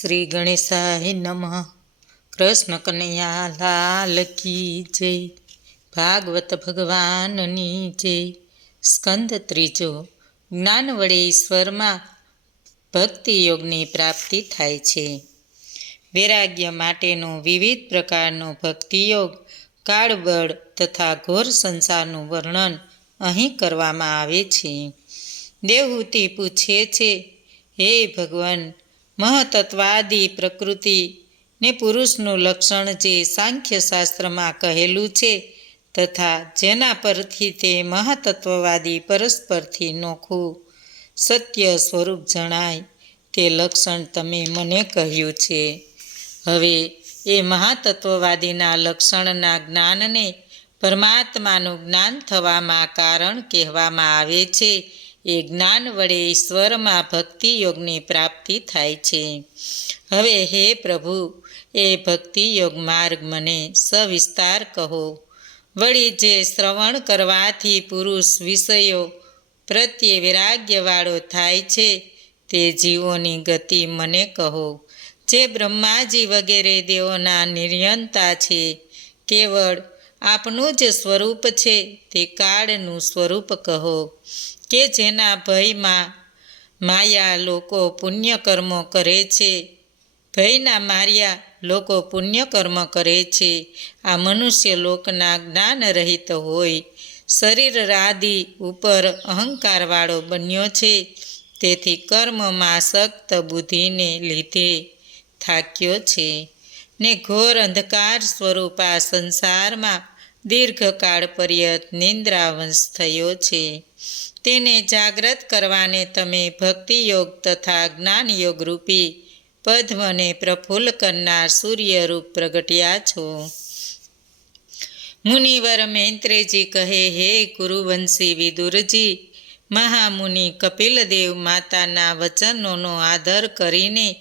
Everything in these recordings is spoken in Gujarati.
શ્રી ગણેશાય નમઃ. કૃષ્ણ કનૈયા લાલ કી જય. ભાગવત ભગવાનની જય. સ્કંદ ત્રીજો. જ્ઞાન વડે ઈશ્વરમાં ભક્તિ યોગની પ્રાપ્તિ થાય છે. વૈરાગ્ય માટેનો વિવિધ પ્રકારનો ભક્તિયોગ, કાળબળ તથા ઘોર સંસારનું વર્ણન અહીં કરવામાં આવે છે. દેવહૂતિ પૂછે છે, હે ભગવાન, મહતત્વાદી પ્રકૃતિ ને પુરુષનું લક્ષણ જે સાંખ્યશાસ્ત્રમાં કહેલું છે તથા જેના પરથી તે મહાતત્વવાદી પરસ્પરથી નોખું સત્ય સ્વરૂપ જણાય તે લક્ષણ તમે મને કહ્યું છે. હવે એ મહાતત્વવાદીના લક્ષણના જ્ઞાનને પરમાત્માનું જ્ઞાન થવામાં કારણ કહેવામાં આવે છે. એ જ્ઞાન વડે ઈશ્વરમાં ભક્તિ યોગની પ્રાપ્તિ થાય છે. હવે હે પ્રભુ, એ ભક્તિ યોગ માર્ગ મને સવિસ્તાર કહો. વળી જે શ્રવણ કરવાથી પુરુષ વિષયો પ્રત્યે વૈરાગ્યવાળો થાય છે તે જીવોની ગતિ મને કહો. જે બ્રહ્માજી વગેરે દેવોના નિર્યંતા છે, કેવળ આપનું જ સ્વરૂપ છે તે કાળનું સ્વરૂપ કહો. કે જેના ભયમાં માયા લોકો પુણ્યકર્મો કરે છે, ભયના માર્યા લોકો પુણ્યકર્મ કરે છે. આ મનુષ્ય લોકના જ્ઞાન રહિત હોય, શરીર આદિ ઉપર અહંકારવાળો બન્યો છે, તેથી કર્મમાં સખ્ત બુદ્ધિને લીધે થાક્યો છે ને ઘોર અંધકાર સ્વરૂપ આ સંસારમાં દીર્ઘકાળ પર્યંત નિંદ્રાવંશ થયો છે. તેને જાગ્રત કરવાને તમે ભક્તિયોગ તથા જ્ઞાનયોગ રૂપી પદ્મને પ્રફુલ્લ કરનાર સૂર્યરૂપ પ્રગટ્યા છો. મુનિવર મૈત્રેયજી કહે, હે કુરુવંશી વિદુરજી, મહામુનિ કપિલદેવ માતાના વચનોનો આદર કરીને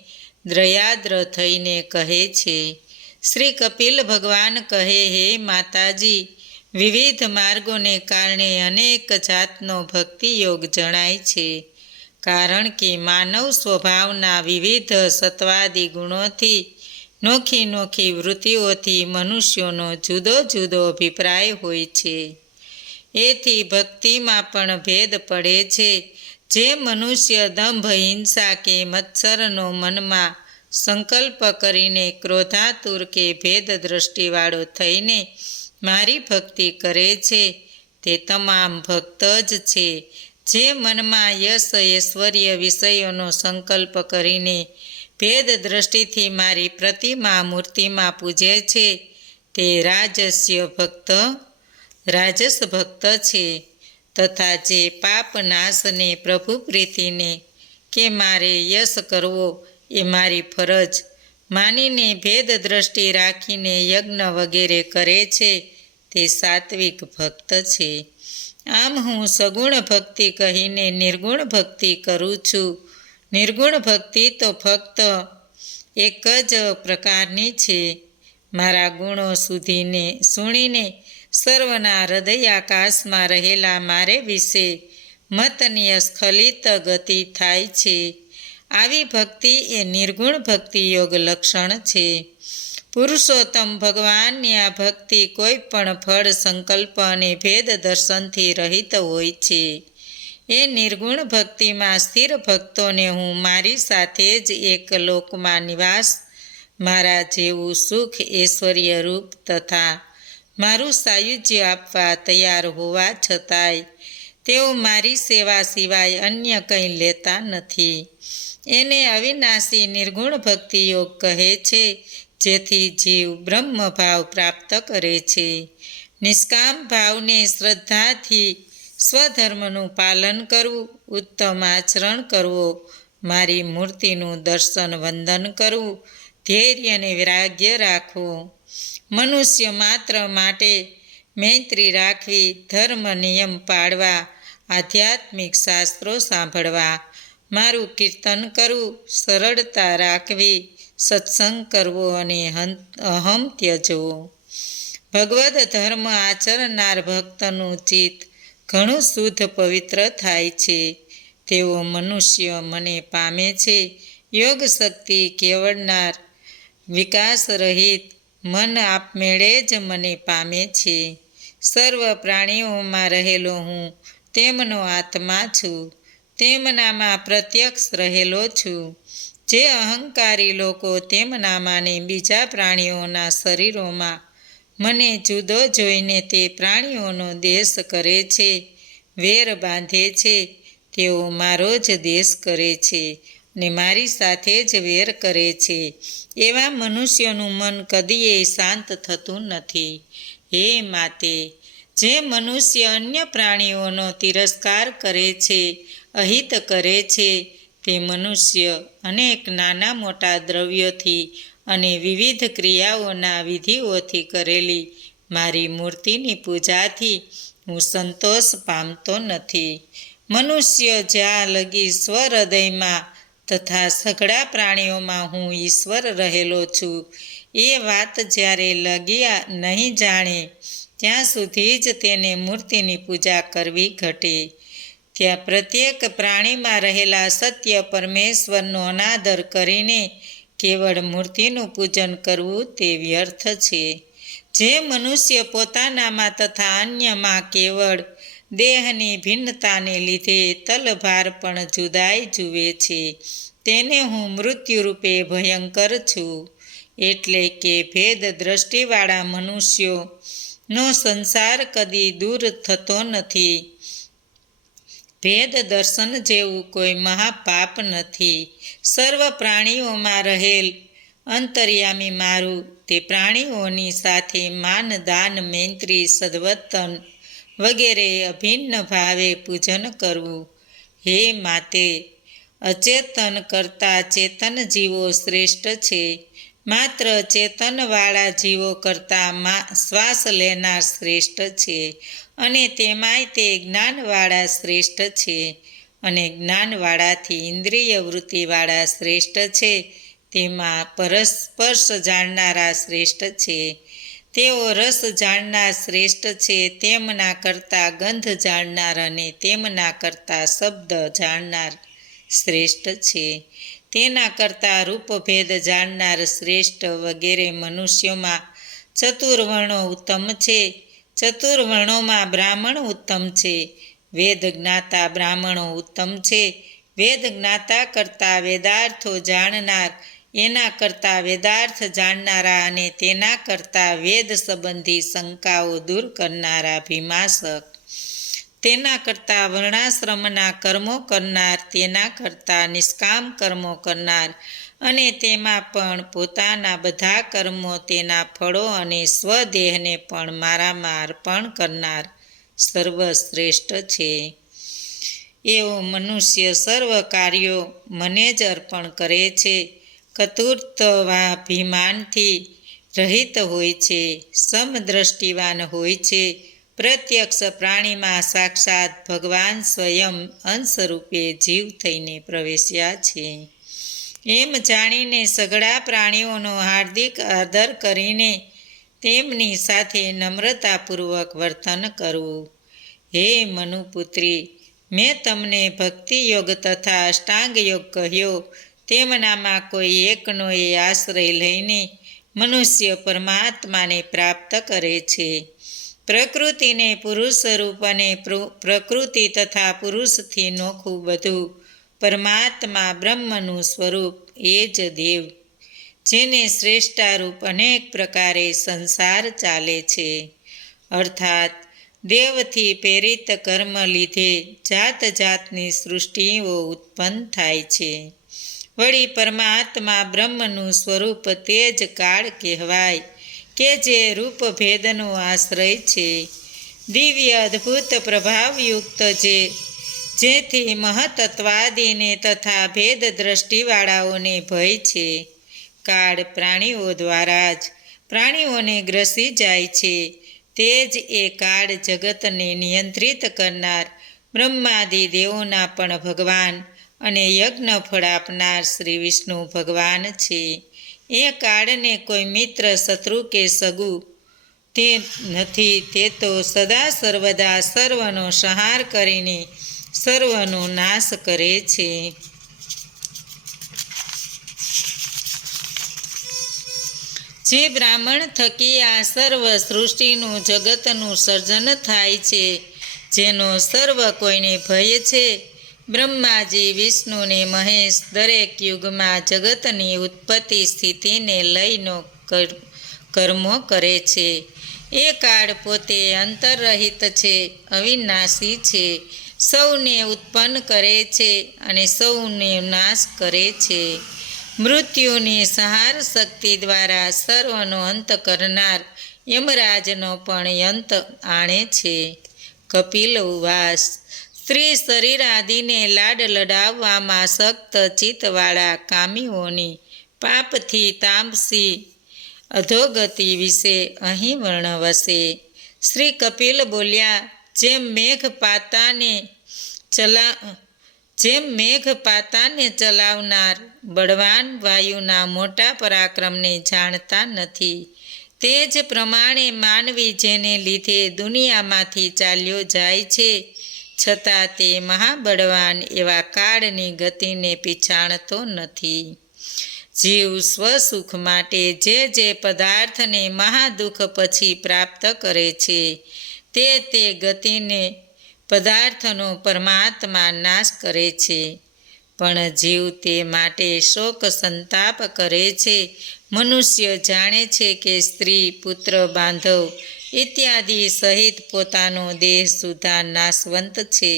દ્રયાદ્ર થઈને કહે છે. શ્રી કપિલ ભગવાન કહે, હે માતાજી, વિવિધ માર્ગોને કારણે અનેક જાતનો ભક્તિયોગ જણાય છે. કારણ કે માનવ સ્વભાવના વિવિધ સત્વાદી ગુણોથી નોખી નોખી વૃત્તિઓથી મનુષ્યોનો જુદો જુદો અભિપ્રાય હોય છે. એથી ભક્તિમાં પણ ભેદ પડે છે. જે મનુષ્ય દંભ, હિંસા કે મત્સરનો મનમાં સંકલ્પ કરીને ક્રોધાતુર કે ભેદ દ્રષ્ટિવાળો થઈને મારી ભક્તિ કરે છે તે તમામ ભક્ત જ છે. જે મનમાં યશ ઐશ્વર્ય વિષયોનો સંકલ્પ કરીને ભેદ દ્રષ્ટિથી મારી પ્રતિમા મૂર્તિમાં પૂજે છે તે રાજસ ભક્ત છે. તથા જે પાપ નાશને, પ્રભુ પ્રીતિને કે મારે યશ કરવો એ મારી ફરજ માનીને ભેદ દ્રષ્ટિ રાખીને યજ્ઞ વગેરે કરે છે તે સાત્વિક ભક્ત છે. આમ હું સગુણ ભક્તિ કહીને નિર્ગુણ ભક્તિ કરું છું. નિર્ગુણ ભક્તિ તો ફક્ત એક જ પ્રકારની છે. મારા ગુણો સુણીને સર્વના હૃદયાકાશમાં રહેલા મારે વિશે મતનીય સ્ખલિત ગતિ થાય છે. આવી ભક્તિ એ નિર્ગુણ ભક્તિ યોગ લક્ષણ છે. પુરુષોત્તમ ભગવાનની આ ભક્તિ કોઈ પણ ફળ, સંકલ્પ અને ભેદ દર્શનથી રહિત હોય છે. એ નિર્ગુણ ભક્તિમાં સ્થિર ભક્તોને હું મારી સાથે જ એક લોકમાં નિવાસ, મારા જેવું સુખ ઐશ્વર્ય રૂપ તથા મારું સાયુજ્ય આપવા તૈયાર હોવા છતાંય તેઓ મારી સેવા સિવાય અન્ય કંઈ લેતા નથી. એને અવિનાશી નિર્ગુણ ભક્તિ યોગ કહે છે, જેથી જીવ બ્રહ્મભાવ પ્રાપ્ત કરે છે. નિષ્કામ ભાવને શ્રદ્ધાથી સ્વધર્મનું પાલન કરવું, ઉત્તમ આચરણ કરવો, મારી મૂર્તિનું દર્શન વંદન કરવું, ધૈર્ય અને વૈરાગ્ય રાખવું, મનુષ્ય માત્ર માટે મૈત્રી રાખવી, ધર્મ નિયમ પાળવા, આધ્યાત્મિક શાસ્ત્રો સાંભળવા, મારું કીર્તન કરવું, સરળતા રાખવી, સત્સંગ કરવો અને અહમ ત્યજવો. ભગવદ ધર્મ આચરનાર ભક્તનું ચિત્ત ઘણું શુદ્ધ પવિત્ર થાય છે. તેઓ મનુષ્ય મને પામે છે યોગ શક્તિ કેળવનાર, વિકાસ રહિત મન આપમેળે જ મને પામે છે. સર્વ પ્રાણીઓમાં રહેલો હું તેમનો આત્મા છું, તેમનામાં પ્રત્યક્ષ રહેલો છું. જે અહંકારી લોકો તેમનામાંને બીજા પ્રાણીઓના શરીરોમાં મને જુદો જોઈને તે પ્રાણીઓનો દ્વેષ કરે છે, વેર બાંધે છે, તેઓ મારો જ દ્વેષ કરે છે અને મારી સાથે જ વેર કરે છે. એવા મનુષ્યોનું મન કદીએ શાંત થતું નથી. હે માતે, જે મનુષ્ય અન્ય પ્રાણીઓનો તિરસ્કાર કરે છે, અહિત કરે છે, તે મનુષ્ય અનેક નાના મોટા દ્રવ્યોથી અને વિવિધ ક્રિયાઓના વિધિઓથી કરેલી મારી મૂર્તિની પૂજાથી હું સંતોષ પામતો નથી. મનુષ્ય જ્યાં લગી સ્વહૃદયમાં તથા સઘળા પ્રાણીઓમાં હું ઈશ્વર રહેલો છું એ વાત જ્યારે લગી નહીં જાણે ત્યાં સુધી જ તેને મૂર્તિની પૂજા કરવી ઘટે. ત્યાં પ્રત્યેક પ્રાણીમાં રહેલા સત્ય પરમેશ્વરનો અનાદર કરીને કેવળ મૂર્તિનું પૂજન કરવું તે વ્યર્થ છે. જે મનુષ્ય પોતાનામાં તથા અન્યમાં કેવળ દેહની ભિન્નતાને લીધે તલભાર પણ જુદાઈ જુએ છે, તેને હું મૃત્યુરૂપે ભયંકર છું. એટલે કે ભેદ દ્રષ્ટિવાળા મનુષ્યોનો સંસાર કદી દૂર થતો નથી. ભેદ દર્શન જેવું કોઈ મહાપાપ નથી. સર્વ પ્રાણીઓમાં રહેલ અંતર્યામી મારું તે પ્રાણીઓની સાથે માન, દાન, મૈત્રી, સદ્વર્તન વગેરે અભિન્ન ભાવે પૂજન કરવું. હે માતે, અચેતન કરતાં ચેતન જીવો શ્રેષ્ઠ છે. માત્ર ચેતનવાળા જીવો કરતાં શ્વાસ લેનાર શ્રેષ્ઠ છે, અને તેમાંય તે જ્ઞાનવાળા શ્રેષ્ઠ છે. અને જ્ઞાનવાળાથી ઇન્દ્રિય વૃત્તિવાળા શ્રેષ્ઠ છે. તેમાં સ્પર્શ જાણનારા શ્રેષ્ઠ છે. તેઓ રસ જાણનાર શ્રેષ્ઠ છે. તેમના કરતાં ગંધ જાણનાર અને તેમના કરતાં શબ્દ જાણનાર શ્રેષ્ઠ છે. તેના કરતાં રૂપભેદ જાણનાર શ્રેષ્ઠ. વગેરે મનુષ્યોમાં ચતુર્વર્ણો ઉત્તમ છે. ચતુર્વર્ણોમાં બ્રાહ્મણ ઉત્તમ છે. વેદ જ્ઞાતા બ્રાહ્મણો ઉત્તમ છે. વેદ જ્ઞાતા કરતાં વેદાર્થો જાણનાર, એના કરતાં વેદાર્થ જાણનારા અને તેના કરતાં વેદ સંબંધી શંકાઓ દૂર કરનારા ભીમાસક, તેના કરતાં વર્ણાશ્રમના કર્મો કરનાર, તેના કરતાં નિષ્કામ કર્મો કરનાર અને તેમાં પણ પોતાના બધા કર્મો, તેના ફળો અને સ્વદેહને પણ મારામાં અર્પણ કરનાર સર્વશ્રેષ્ઠ છે. એવો મનુષ્ય સર્વ કાર્યો મને જ અર્પણ કરે છે. કર્તૃત્વાભિમાનથી રહિત હોય છે, સમદ્રષ્ટિવાન હોય છે. પ્રત્યક્ષ પ્રાણીમાં સાક્ષાત ભગવાન સ્વયં અંશરૂપે જીવ થઈને પ્રવેશ્યા છે. એમ જાણીને સઘળા પ્રાણીઓનો હાર્દિક આદર કરીને તેમની સાથે નમ્રતાપૂર્વક વર્તન કરવું. હે મનુપુત્રી, મેં તમને ભક્તિયોગ તથા અષ્ટાંગ યોગ કહ્યો. તેમનામાં કોઈ એકનો એ આશ્રય લઈને મનુષ્ય પરમાત્માને પ્રાપ્ત કરે છે. પ્રકૃતિને પુરુષ રૂપ અને પ્રકૃતિ તથા પુરુષથી નોખું બધું પરમાત્મા બ્રહ્મનું સ્વરૂપ એ જ દેવ, જેને શ્રેષ્ઠારૂપ અનેક પ્રકારે સંસાર ચાલે છે. અર્થાત દેવથી પ્રેરિત કર્મ લીધે જાત જાતની સૃષ્ટિઓ ઉત્પન્ન થાય છે. વળી પરમાત્મા બ્રહ્મનું સ્વરૂપ તે જ કાળ કહેવાય કે જે રૂપભેદનો આશ્રય છે. દિવ્ય અદ્ભુત પ્રભાવયુક્ત જેથી મહતત્વાદીને તથા ભેદ દ્રષ્ટિવાળાઓને ભય છે. કાળ પ્રાણીઓ દ્વારા જ પ્રાણીઓને ગ્રસી જાય છે. તે જ એ કાળ જગતને નિયંત્રિત કરનાર બ્રહ્માદિ દેવોના પણ ભગવાન અને યજ્ઞ ફળ આપનાર શ્રી વિષ્ણુ ભગવાન છે. એ કાળને કોઈ મિત્ર, શત્રુ કે સગું તે નથી. તે તો સદા સર્વદા સર્વનો સંહાર કરીને સર્વનો નાશ કરે છે. જે બ્રાહ્મણ થકી આ સર્વ સૃષ્ટિનું જગતનું સર્જન થાય છે, જેનો સર્વ કોઈને ભય છે, બ્રહ્માજી વિષ્ણુ ને મહેશ દરેક યુગમાં જગતની ઉત્પત્તિ સ્થિતિને લઈને કર્મો કરે છે. એ કાળ પોતે અંતરરહિત છે, અવિનાશી છે, સૌને ઉત્પન્ન કરે છે અને સૌને નાશ કરે છે. મૃત્યુની સંહાર શક્તિ દ્વારા સર્વનો અંત કરનાર યમરાજનો પણ અંત આણે છે. કપિલ ઉવાસ. સ્ત્રી શરીર આદિને લાડ લડાવવામાં સખ્ત ચિત્તવાળા કામીઓની પાપથી તામસી અધોગતિ વિશે અહીં વર્ણવશે. શ્રી કપિલ બોલ્યા, જેમ મેઘ પાતાને ચલાવનાર બળવાન વાયુના મોટા પરાક્રમને જાણતા નથી, તે જ પ્રમાણે માનવી જેને લીધે દુનિયામાંથી ચાલ્યો જાય છે, છતાં તે મહાબળવાન એવા કાળની ગતિને પીછાણતો નથી. જીવ સ્વસુખ માટે જે પદાર્થને મહાદુઃખ પછી પ્રાપ્ત કરે છે, તે ગતિને પદાર્થનો પરમાત્મા નાશ કરે છે. પણ જીવ તે માટે શોક સંતાપ કરે છે. મનુષ્ય જાણે છે કે સ્ત્રી, પુત્ર, બાંધવ ઇત્યાદિ સહિત પોતાનો દેહ સુધા નાશવંત છે,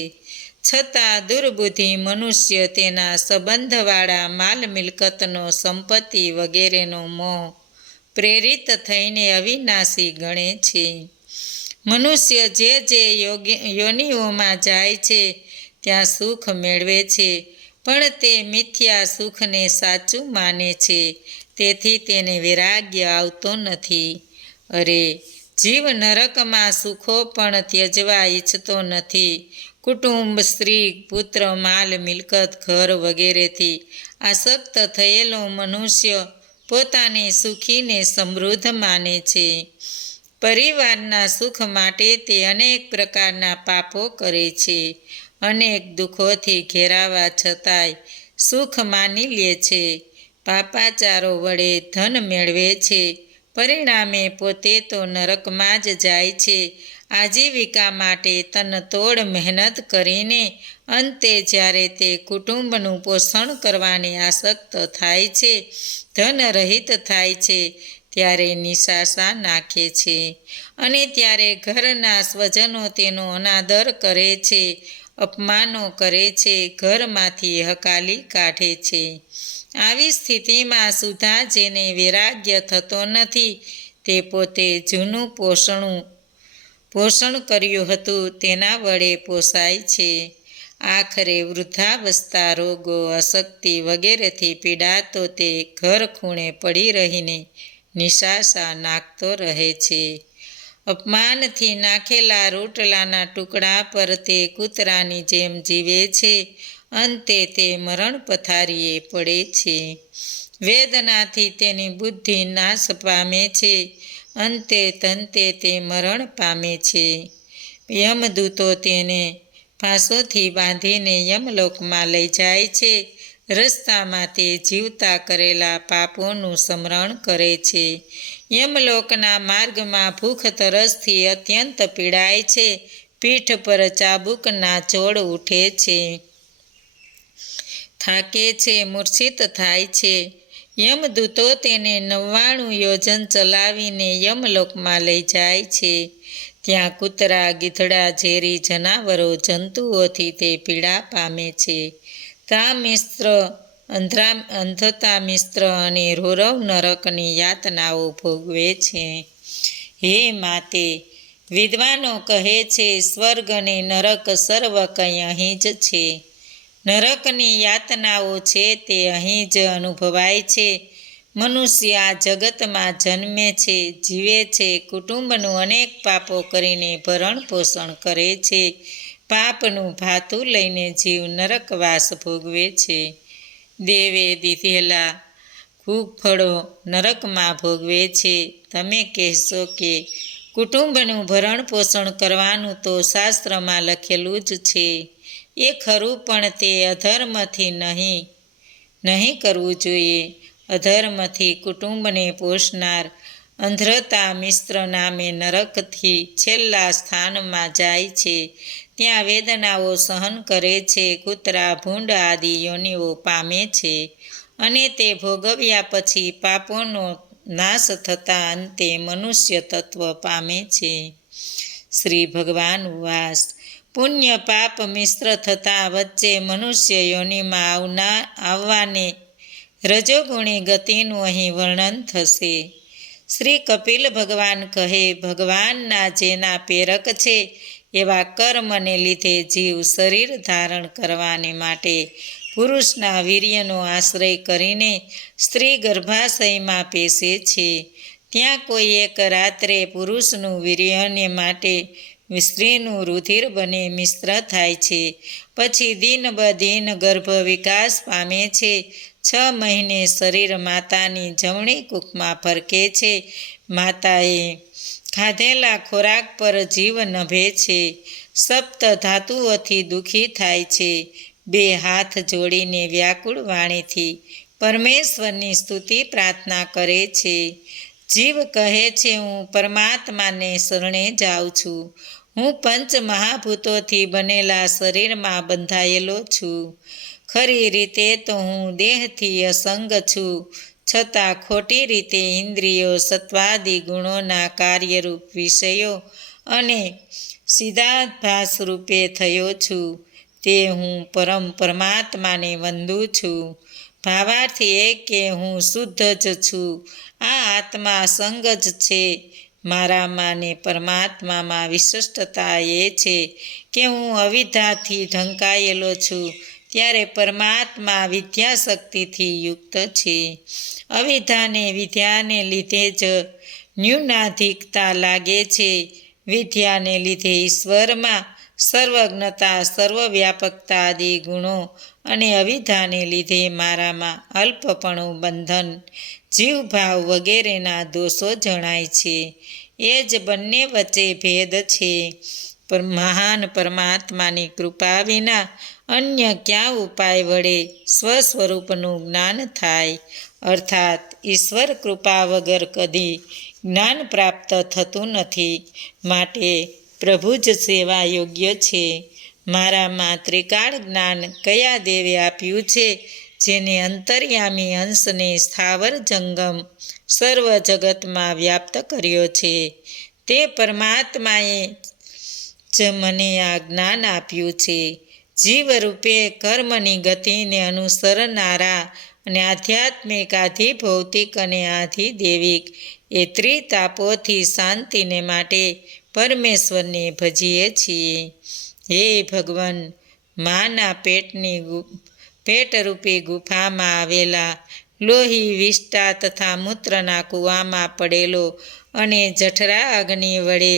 છતાં દુર્બુદ્ધિ મનુષ્ય તેના સંબંધવાળા માલ મિલકતનો સંપત્તિ વગેરેનો મોહ પ્રેરિત થઈને અવિનાશી ગણે છે. મનુષ્ય જે યોનિઓમાં જાય છે ત્યાં સુખ મેળવે છે, પણ તે મિથ્યા સુખને સાચું માને છે, તેથી તેને વૈરાગ્ય આવતો નથી. અરે, જીવ નરકમાં સુખો પણ ત્યજવા ઈચ્છતો નથી. કુટુંબ, સ્ત્રી, પુત્ર, માલ મિલકત, ઘર વગેરેથી આસક્ત થયેલો મનુષ્ય પોતાને સુખીને સમૃદ્ધ માને છે. પરિવારના સુખ માટે તે અનેક પ્રકારના પાપો કરે છે. અનેક દુઃખોથી ઘેરાવા છતાંય સુખ માની લે છે. પાપાચારો વડે ધન મેળવે છે, પરિણામે પોતે તો નરકમાં જ જાય છે. આજીવિકા માટે તનતોડ મહેનત કરીને અંતે જ્યારે તે કુટુંબનું પોષણ કરવાની આસક્ત થાય છે, ધન રહિત થાય છે, ત્યારે નિશાસા નાખે છે અને ત્યારે ઘરના સ્વજનો તેનો અનાદર કરે છે, અપમાનો કરે છે, ઘરમાંથી હકાલી કાઢે છે. આવી સ્થિતિમાં સુધા જેને વૈરાગ્ય થતો નથી, તે પોતે જૂનું પોષણ કર્યું હતું તેના વડે પોસાય છે. આખરે વૃદ્ધાવસ્થા, રોગો, અશક્તિ વગેરેથી પીડાતો તે ઘર ખૂણે પડી રહીને નિશાસા નાખતો રહે છે. અપમાનથી નાખેલા રોટલાના ટુકડા પર તે કૂતરાની જેમ જીવે છે. અંતે તે મરણ પથારીએ પડે છે. વેદનાથી તેની બુદ્ધિ નાશ પામે છે. અંતે તે મરણ પામે છે. યમદૂતો તેને ફાંસોથી બાંધીને યમલોકમાં લઈ જાય છે. રસ્તામાં તે જીવતા કરેલા પાપોનું સ્મરણ કરે છે. યમલોકના માર્ગમાં ભૂખ તરસથી અત્યંત પીડાય છે. પીઠ પર ચાબુકના ચોળ ઉઠે છે, થાકે છે, મૂર્છિત થાય છે. યમદૂતો તેને 99 યોજન ચલાવીને યમલોકમાં લઈ જાય છે. ત્યાં કૂતરા, ગીધડા ઝેરી જનાવરો, જંતુઓથી તે પીડા પામે છે. ત્રામિસ્ત્ર, અંધતા મિશ્ર અને રૌરવ નરકની યાતનાઓ ભોગવે છે. હે માતે, વિદ્વાનો કહે છે, સ્વર્ગ અને નરક સર્વ કંઈ અહીં જ છે. નરકની યાતનાઓ છે તે અહીં જ અનુભવાય છે. મનુષ્ય આ જગતમાં જન્મે છે, જીવે છે, કુટુંબનું અનેક પાપો કરીને ભરણ પોષણ કરે છે. પાપનું ભાતું લઈને જીવ નરકવાસ ભોગવે છે. દેવે દીધેલા ભોગફળો નરકમાં ભોગવે છે. તમે કહેશો કે કુટુંબનું ભરણ પોષણ કરવાનું તો શાસ્ત્રમાં લખેલું જ છે. એ ખરું, પણ તે અધર્મથી નહીં કરવું જોઈએ. અધર્મથી કુટુંબને પોષનાર, અંધ્રતા મિશ્ર નામે નરકથી છેલ્લા સ્થાનમાં જાય છે. ત્યાં વેદનાઓ સહન કરે છે, કૂતરા, ભૂંડ આદિ યોનિઓ પામે છે અને તે ભોગવ્યા પછી પાપોનો નાશ થતાં અંતે મનુષ્ય તત્વ પામે છે. શ્રી ભગવાન વાસ પુણ્ય પાપ મિશ્ર થતાં વચ્ચે મનુષ્ય યોનિમાં આવવાને રજોગુણી ગતિનું અહીં વર્ણન થશે. શ્રી કપિલ ભગવાન કહે, ભગવાનના જેના પ્રેરક છે એવા કર્મને લીધે જીવ શરીર ધારણ કરવાને માટે પુરુષના વીર્યનો આશ્રય કરીને સ્ત્રી ગર્ભાશયમાં પેશે છે. ત્યાં કોઈ એક રાત્રે પુરુષનું વીર્યને માટે સ્ત્રીનું રુધિર બને મિશ્ર થાય છે. પછી દિન બદિન ગર્ભ વિકાસ પામે છે. 6 મહિને શરીર માતાની જમણી કુખમાં ફરકે છે. માતાએ ખાધેલા ખોરાક પર જીવ નભે છે. સપ્ત ધાતુઓથી દુઃખી થાય છે. 2 હાથ જોડીને વ્યાકુળ વાણીથી પરમેશ્વરની સ્તુતિ પ્રાર્થના કરે છે. જીવ કહે છે, હું પરમાત્માને શરણે જાઉં છું. હું પંચ મહાભૂતોથી બનેલા શરીરમાં બંધાયેલો છું. ખરી રીતે તો હું દેહથી અસંગ છું, છતાં ખોટી રીતે ઇન્દ્રિયો સત્વાદિ ગુણોના કાર્યરૂપ વિષયો અને સિદ્ધાભાસ રૂપે થયો છું. તે હું પરમાત્માને વંદું છું. ભાવાર્થ એ કે હું શુદ્ધ જ છું. આ આત્મા સંગ જ છે. મારામાં ને પરમાત્મામાં વિશિષ્ટતા એ છે કે હું અવિદ્યાથી ઢંકાયેલો છું, ત્યારે પરમાત્મા વિદ્યાશક્તિથી યુક્ત છે. અવિદ્યાને વિદ્યાને લીધે જ ન્યૂનાધિકતા લાગે છે. વિદ્યાને લીધે ઈશ્વરમાં સર્વજ્ઞતા, સર્વવ્યાપકતા આદિ ગુણો અને અવિદ્યાને લીધે મારામાં અલ્પપણું, બંધન, જીવભાવ વગેરેના દોષો જણાય છે. એ જ બંને વચ્ચે ભેદ છે. મહાન પરમાત્માની કૃપા વિના અન્ય ક્યાં ઉપાય વડે સ્વસ્વરૂપનું જ્ઞાન થાય? અર્થાત ઈશ્વર કૃપા વગર કદી જ્ઞાન પ્રાપ્ત થતું નથી. માટે પ્રભુ જ સેવા યોગ્ય છે. મારામાં ત્રિકાળ જ્ઞાન કયા દેવે આપ્યું છે, જેને અંતર્યામી અંશને સ્થાવર જંગમ સર્વ જગતમાં વ્યાપ્ત કર્યો છે? તે પરમાત્માએ જ મને આ જ્ઞાન આપ્યું છે. જીવરૂપે કર્મની ગતિને અનુસરનારા અને આધ્યાત્મિક, આધિભૌતિક અને આધિદૈવિક એ ત્રિતાપોથી શાંતિને માટે પરમેશ્વરને ભજીએ છીએ. હે ભગવાન, માના પેટરૂપી ગુફામાં આવેલા લોહી, વિષ્ટા તથા મૂત્રના કૂવામાં પડેલો અને જઠરા અગ્નિ વડે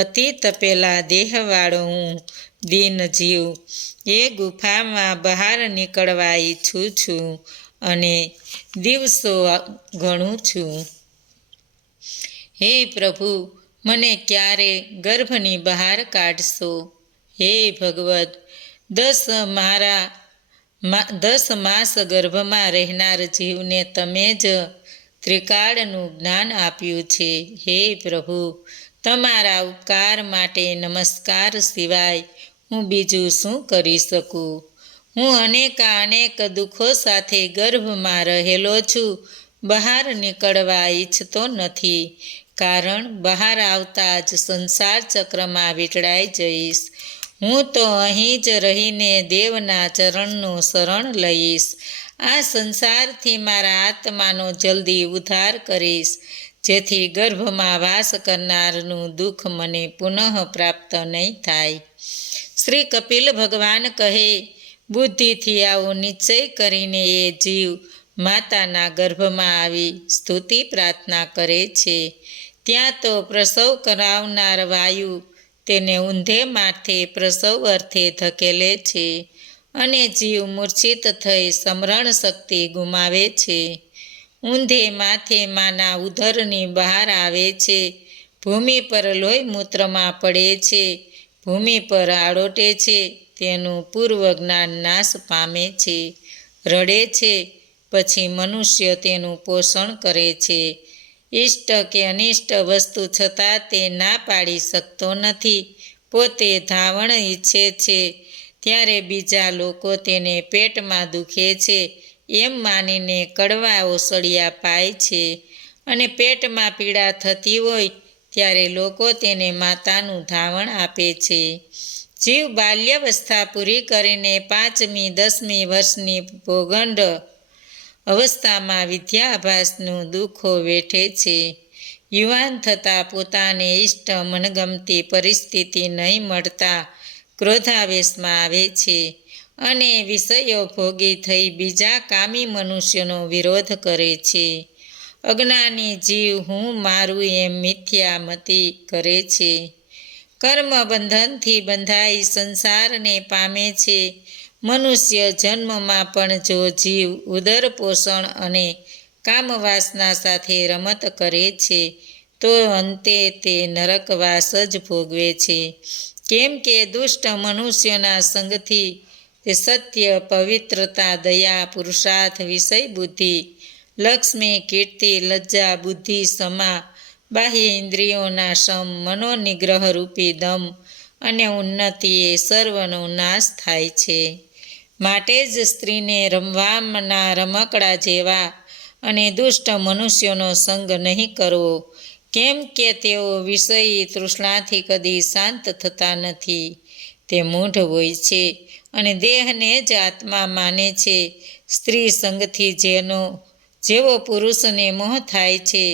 અતિ તપેલા દેહવાળો હું દીન જીવ એ ગુફામાં બહાર નીકળવા ઈચ્છું છું અને દિવસો ગણું છું. હે પ્રભુ, મને ક્યારે ગર્ભની બહાર કાઢશો? હે ભગવદ, 10 માસ ગર્ભમાં રહેનાર જીવને તમે જ ત્રિકાળનું જ્ઞાન આપ્યું છે. હે પ્રભુ, તમારા ઉપકાર માટે નમસ્કાર સિવાય હું બીજું શું કરી શકું? હું અનેક દુઃખો સાથે ગર્ભમાં રહેલો છું. બહાર નીકળવા ઈચ્છતો નથી, કારણ બહાર આવતા જ સંસાર ચક્રમાં વીંટળાઈ જઈશ. હું તો અહીં જ રહીને દેવના ચરણનું શરણ લઈશ. આ સંસારથી મારા આત્માનો જલ્દી ઉદ્ધાર કરીશ, જેથી ગર્ભમાં વાસ કરનારનું દુઃખ મને પુનઃ પ્રાપ્ત નહીં થાય. શ્રી કપિલ ભગવાન કહે, બુદ્ધિથી આવો નિશ્ચય કરીને એ જીવ માતાના ગર્ભમાં આવી સ્તુતિ પ્રાર્થના કરે છે. ત્યાં તો પ્રસવ કરાવનાર વાયુ તેને ઊંધે માથે પ્રસવ અર્થે ધકેલે છે અને જીવ મૂર્છિત થઈ સ્મરણ શક્તિ ગુમાવે છે. ઊંધે માથે માના ઉદરની બહાર આવે છે. ભૂમિ પર લોહી મૂત્રમાં પડે છે. ભૂમિ પર આડોટે છે. તેનું પૂર્વ જ્ઞાન નાશ પામે છે. રડે છે. પછી મનુષ્ય તેનું પોષણ કરે છે. ઇષ્ટ કે અનિષ્ટ વસ્તુ છતાં તે ના પાડી શકતો નથી. પોતે ધાવણ ઈચ્છે છે ત્યારે બીજા લોકો તેને પેટમાં દુખે છે એમ માનીને કડવા ઓસડિયા પાય છે, અને પેટમાં પીડા થતી હોય ત્યારે લોકો તેને માતાનું ધાવણ આપે છે. જીવ બાલ્યાવસ્થા પૂરી કરીને 5મી 10મી વર્ષની ભોગંડ અવસ્થામાં વિદ્યાભ્યાસનું દુઃખો વેઠે છે. યુવાન થતાં પોતાને ઇષ્ટ મનગમતી પરિસ્થિતિ નહીં મળતા ક્રોધાવેશમાં આવે છે અને વિષયો ભોગી થઈ બીજા કામી મનુષ્યનો વિરોધ કરે છે. અજ્ઞાની જીવ હું મારું એમ મિથ્યા મતિ કરે છે. કર્મ બંધનથી બંધાઈ સંસારને પામે છે. મનુષ્ય જન્મમાં પણ જો જીવ ઉદર પોષણ અને કામવાસના સાથે રમત કરે છે તો અંતે તે નરકવાસ જ ભોગવે છે. કેમ કે દુષ્ટ મનુષ્યના સંગથી તે સત્ય, પવિત્રતા, દયા, પુરુષાર્થ, વિષય બુદ્ધિ, લક્ષ્મી, કીર્તિ, લજ્જા, બુદ્ધિ, સમા, બાહ્ય ઇન્દ્રિયોના સમ, મનોનિગ્રહ રૂપી દમ અને ઉન્નતિ એ સર્વનો નાશ થાય છે. માટે જ સ્ત્રીને રમવાના રમકડા જેવા અને દુષ્ટ મનુષ્યોનો સંગ નહીં કરવો, કેમ કે તેઓ વિષયી તૃષ્ણાથી કદી શાંત થતા નથી. તે મૂઢ હોય છે અને દેહને જ આત્મા માને છે. સ્ત્રી સંગથી જેવો પુરુષને મોહ થાય છે,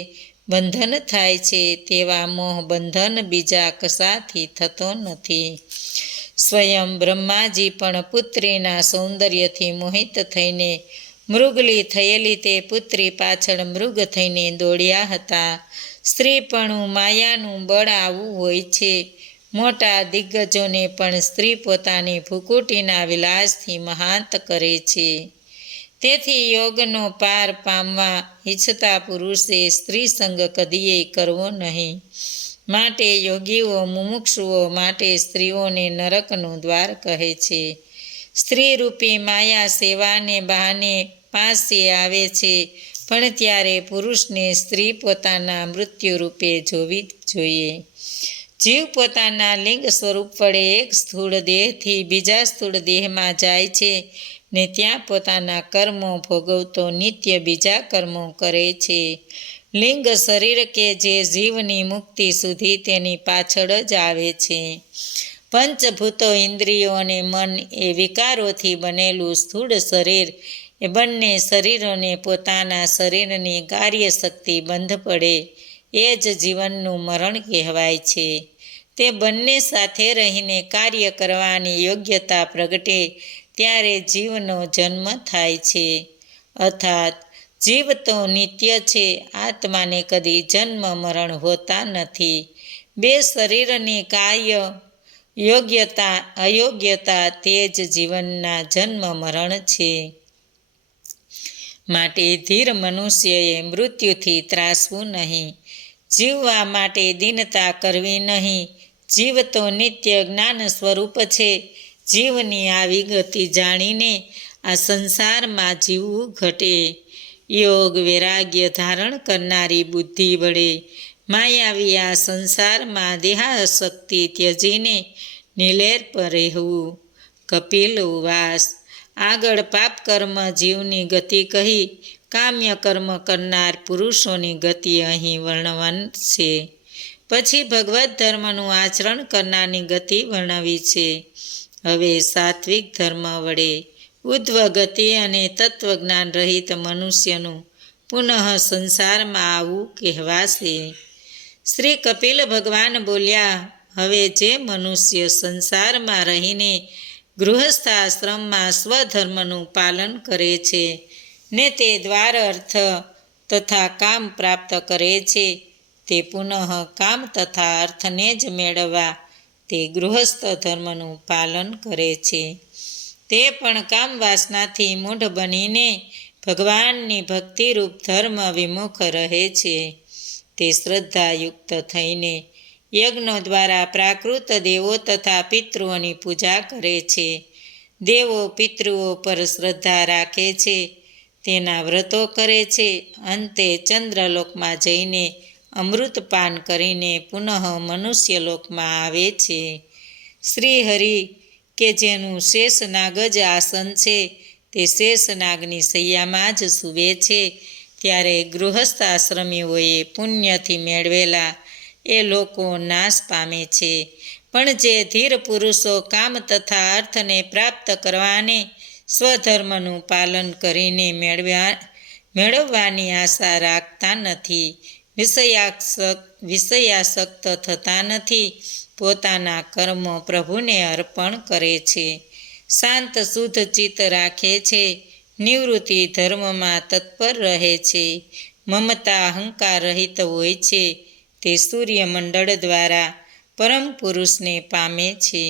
બંધન થાય છે, તેવા મોહ બંધન બીજા કશાથી થતો નથી. સ્વયં બ્રહ્માજી પણ પુત્રીના સૌંદર્યથી મોહિત થઈને મૃગલી થયેલી તે પુત્રી પાછળ મૃગ થઈને દોડ્યા હતા. સ્ત્રીપણું માયાનું બળ આવું હોય છે. મોટા દિગ્ગજોને પણ સ્ત્રી પોતાની ભૃકુટીના વિલાસથી મહાંત કરે છે. તેથી યોગનો પાર પામવા ઈચ્છતા પુરુષે સ્ત્રી સંગ કદીએ કરવો નહીં. માટે યોગીઓ મુમુક્ષુઓ માટે સ્ત્રીઓને નરકનું દ્વાર કહે છે. સ્ત્રીરૂપી માયા સેવાને બહાને પાસે આવે છે, પણ ત્યારે પુરુષને સ્ત્રી પોતાના મૃત્યુરૂપે જોવી જોઈએ. જીવ પોતાના લિંગ સ્વરૂપ વડે એક સ્થૂળ દેહથી બીજા સ્થૂળ દેહમાં જાય છે ને ત્યાં પોતાના કર્મો ભોગવતો નિત્ય બીજા કર્મો કરે છે. લિંગ શરીર કે જે જીવની મુક્તિ સુધી તેની પાછળ જ આવે છે. પંચભૂતો, ઇન્દ્રિયો અને મન એ વિકારોથી બનેલું સ્થૂળ શરીર એ બંને શરીરોને પોતાના શરીરની કાર્યશક્તિ બંધ પડે એ જ જીવનનું મરણ કહેવાય છે. તે બંને સાથે રહીને કાર્ય કરવાની યોગ્યતા પ્રગટે ત્યારે જીવનો જન્મ થાય છે. અર્થાત જીવ તો નિત્ય છે, આત્માને કદી જન્મ મરણ હોતા નથી. બે શરીરની કાર્ય યોગ્યતા અયોગ્યતા તે જ જીવનના જન્મ મરણ છે. માટે ધીર મનુષ્યએ મૃત્યુથી ત્રાસવું નહીં. જીવવા માટે દીનતા કરવી નહીં. જીવ તો નિત્ય જ્ઞાન સ્વરૂપ છે. જીવની આવી ગતિ જાણીને આ સંસારમાં જીવવું ઘટે. યોગ વૈરાગ્ય ધારણ કરનારી બુદ્ધિ વડે માયાવી આ સંસારમાં દેહાશક્તિ ત્યજીને નિર્લેપ રહેવું. કપિલ ઉવાસ. આગળ પાપ કર્મ જીવની ગતિ કહી કામ્ય કર્મ કરનાર પુરુષોની ગતિ અહીં વર્ણવન છે. પછી ભગવત ધર્મનું આચરણ કરનારની ગતિ વર્ણવી છે. હવે સાત્વિક ધર્મ વડે ઉધ્વ ગતિ અને તત્વજ્ઞાન રહિત મનુષ્યનું પુનઃ સંસારમાં આવવું કહેવાશે. શ્રી કપિલ ભગવાન બોલ્યા, હવે જે મનુષ્ય સંસારમાં રહીને ગૃહસ્થાશ્રમમાં સ્વધર્મનું પાલન કરે છે ને તે દ્વાર અર્થ તથા કામ પ્રાપ્ત કરે છે, તે પુનઃ કામ તથા અર્થને જ મેળવવા તે ગૃહસ્થ ધર્મનું પાલન કરે છે. તે પણ કામ વાસનાથી મૂઢ બનીને ભગવાનની ભક્તિરૂપ ધર્મ વિમુખ રહે છે. તે શ્રદ્ધાયુક્ત થઈને યજ્ઞો દ્વારા પ્રાકૃત દેવો તથા પિતૃઓની પૂજા કરે છે. દેવો પિતૃઓ પર શ્રદ્ધા રાખે છે. તેના વ્રતો કરે છે. અંતે ચંદ્રલોકમાં જઈને અમૃતપાન કરીને પુનઃ મનુષ્યલોકમાં આવે છે. શ્રીહરિ કે જેનું શેષનાગ જ આસન છે, તે શેષનાગની સૈયામાં જ સૂવે છે. ત્યારે ગૃહસ્થ આશ્રમીઓએ પુણ્યથી મેળવેલા એ લોકો નાશ પામે છે. પણ જે ધીર પુરુષો કામ તથા અર્થને પ્રાપ્ત કરવાને સ્વધર્મનું પાલન કરીને મેળવવાની આશા રાખતા નથી, વિષયાસક્ત થતા નથી, પોતાના કર્મો પ્રભુને અર્પણ કરે છે, શાંત શુદ્ધ ચિત્ત રાખે છે, નિવૃત્તિ ધર્મમાં તત્પર રહે છે, મમતા અહંકાર રહિત હોય છે, તે સૂર્યમંડળ દ્વારા પરમ પુરુષને પામે છે.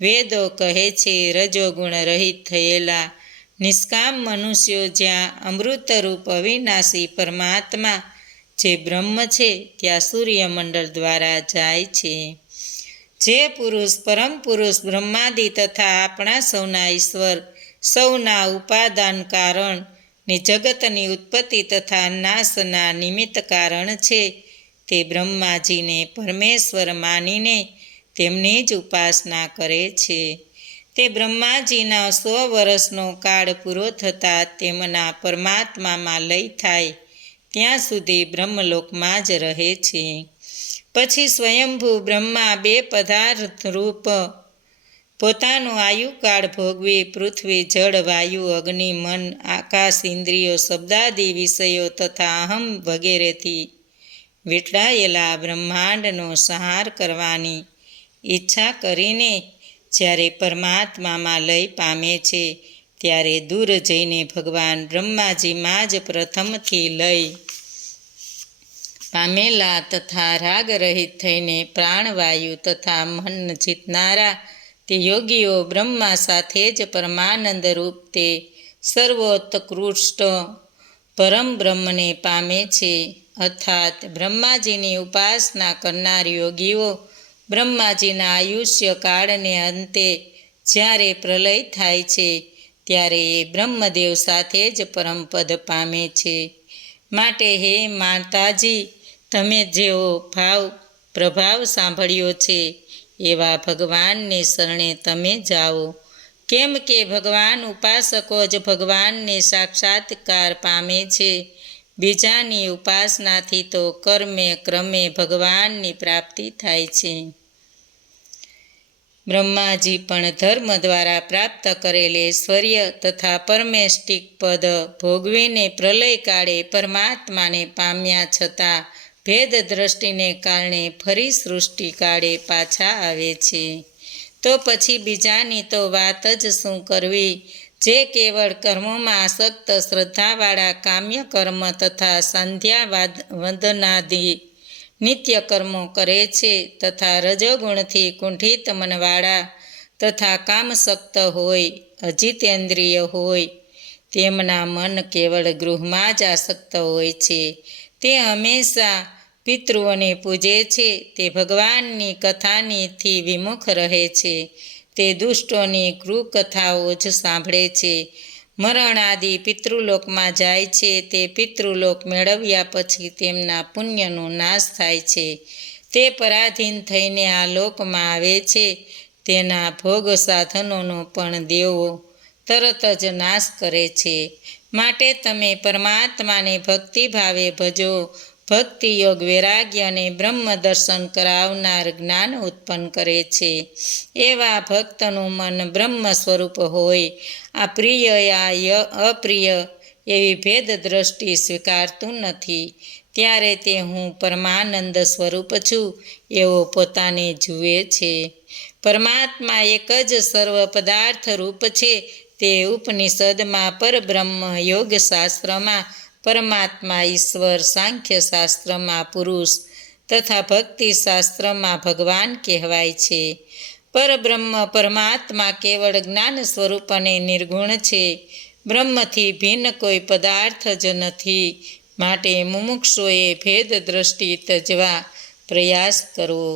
વેદો કહે છે, રજોગુણ રહિત થયેલા નિષ્કામ મનુષ્યો જ્યાં અમૃતરૂપ અવિનાશી પરમાત્મા જે બ્રહ્મ છે ત્યાં સૂર્યમંડળ દ્વારા જાય છે. જે પુરુષ પરમ પુરુષ બ્રહ્માદિ તથા આપણા સૌના ઈશ્વર, સૌના ઉપાદાન કારણ ને જગતની ઉત્પત્તિ તથા નાશના નિમિત્ત કારણ છે, તે બ્રહ્માજીને પરમેશ્વર માનીને તેમની જ ઉપાસના કરે છે. તે બ્રહ્માજીના 100 વર્ષનો કાળ પૂરો થતાં તેમના પરમાત્મામાં લય થાય ત્યાં સુધી બ્રહ્મલોકમાં જ રહે છે. પછી સ્વયંભૂ બ્રહ્મા 2 પદાર્થ રૂપ પોતાનો આયુકાળ ભોગવી પૃથ્વી, જળ, વાયુ, અગ્નિ, મન, આકાશ, ઇન્દ્રિયો, શબ્દાદિ વિષયો તથા અહમ વગેરેથી વીંટળાયેલા બ્રહ્માંડનો સંહાર કરવાની ઈચ્છા કરીને જ્યારે પરમાત્મામાં લય પામે છે, ત્યારે દૂર જઈને ભગવાન બ્રહ્માજીમાં જ પ્રથમથી લય પામેલા તથા રાગરહિત થઈને પ્રાણવાયુ તથા મન જીતનારા તે યોગીઓ બ્રહ્મા સાથે જ પરમાનંદ રૂપ તે સર્વોત્કૃષ્ટ પરમ બ્રહ્મને પામે છે. અર્થાત બ્રહ્માજીની ઉપાસના કરનાર યોગીઓ બ્રહ્માજીના આયુષ્ય કાળને અંતે જ્યારે પ્રલય થાય છે, ત્યારે એ બ્રહ્મદેવ સાથે જ પરમપદ પામે છે. માટે હે માતાજી, તમે જેવો પ્રભાવ સાંભળ્યો છે, એવા ભગવાનને શરણે તમે જાઓ. કેમ કે ભગવાન ઉપાસકો જ ભગવાનને સાક્ષાત્કાર પામે છે. બીજાની ઉપાસનાથી તો કર્મે ક્રમે ભગવાનની પ્રાપ્તિ થાય છે. બ્રહ્માજી પણ ધર્મ દ્વારા પ્રાપ્ત કરેલ ઐશ્વર્ય તથા પરમેષ્ટિક પદ ભોગવીને પ્રલય કાળે પરમાત્માને પામ્યા છતાં ભેદ દ્રષ્ટિને કારણે ફરી સૃષ્ટિ કાળે પાછા આવે છે. તો પછી બીજાની તો વાત જ શું કરવી, જે કેવળ કર્મોમાં આસક્ત શ્રદ્ધાવાળા કામ્ય કર્મ તથા સંધ્યા વંદનાદિ નિત્ય કર્મો કરે છે, તથા રજોગુણથી કુંઠિત મનવાળા તથા કામસક્ત હોય, અજિતેન્દ્રિય હોય, તેમના મન કેવળ ગૃહમાં જ આસક્ત હોય છે. તે હંમેશા પિતૃઓને પૂજે છે, તે ભગવાનની કથાથી વિમુખ રહે છે, તે દુષ્ટોની કૃકથાઓ જ સાંભળે છે, મરણાદિ પિતૃલોકમાં જાય છે, તે પિતૃલોક મેળવ્યા પછી તેમના પુણ્યનો નાશ થાય છે, તે પરાધીન થઈને આ લોકમાં આવે છે, તેના ભોગ સાધનોનો પણ દેવો તરત જ નાશ કરે છે. માટે તમે પરમાત્માને ભક્તિભાવે ભજો. ભક્તિ યોગ વૈરાગ્ય અને બ્રહ્મ દર્શન કરાવનાર જ્ઞાન ઉત્પન્ન કરે છે. એવા ભક્તનું મન બ્રહ્મ સ્વરૂપ હોય, આ પ્રિય આ અપ્રિય એવી ભેદ દ્રષ્ટિ સ્વીકારતું નથી. ત્યારે તે હું પરમાનંદ સ્વરૂપ છું એવો પોતાને જુએ છે. પરમાત્મા એક જ સર્વ પદાર્થ રૂપ છે. તે ઉપનિષદમાં પરબ્રહ્મ, યોગશાસ્ત્રમાં પરમાત્મા ઈશ્વર, સાંખ્યશાસ્ત્રમાં પુરુષ તથા ભક્તિશાસ્ત્રમાં ભગવાન કહેવાય છે. પરબ્રહ્મ પરમાત્મા કેવળ જ્ઞાન સ્વરૂપ અને નિર્ગુણ છે. બ્રહ્મથી ભિન્ન કોઈ પદાર્થ જ નથી. માટે મુમુક્ષુએ ભેદ દ્રષ્ટિ તજવા પ્રયાસ કરવો.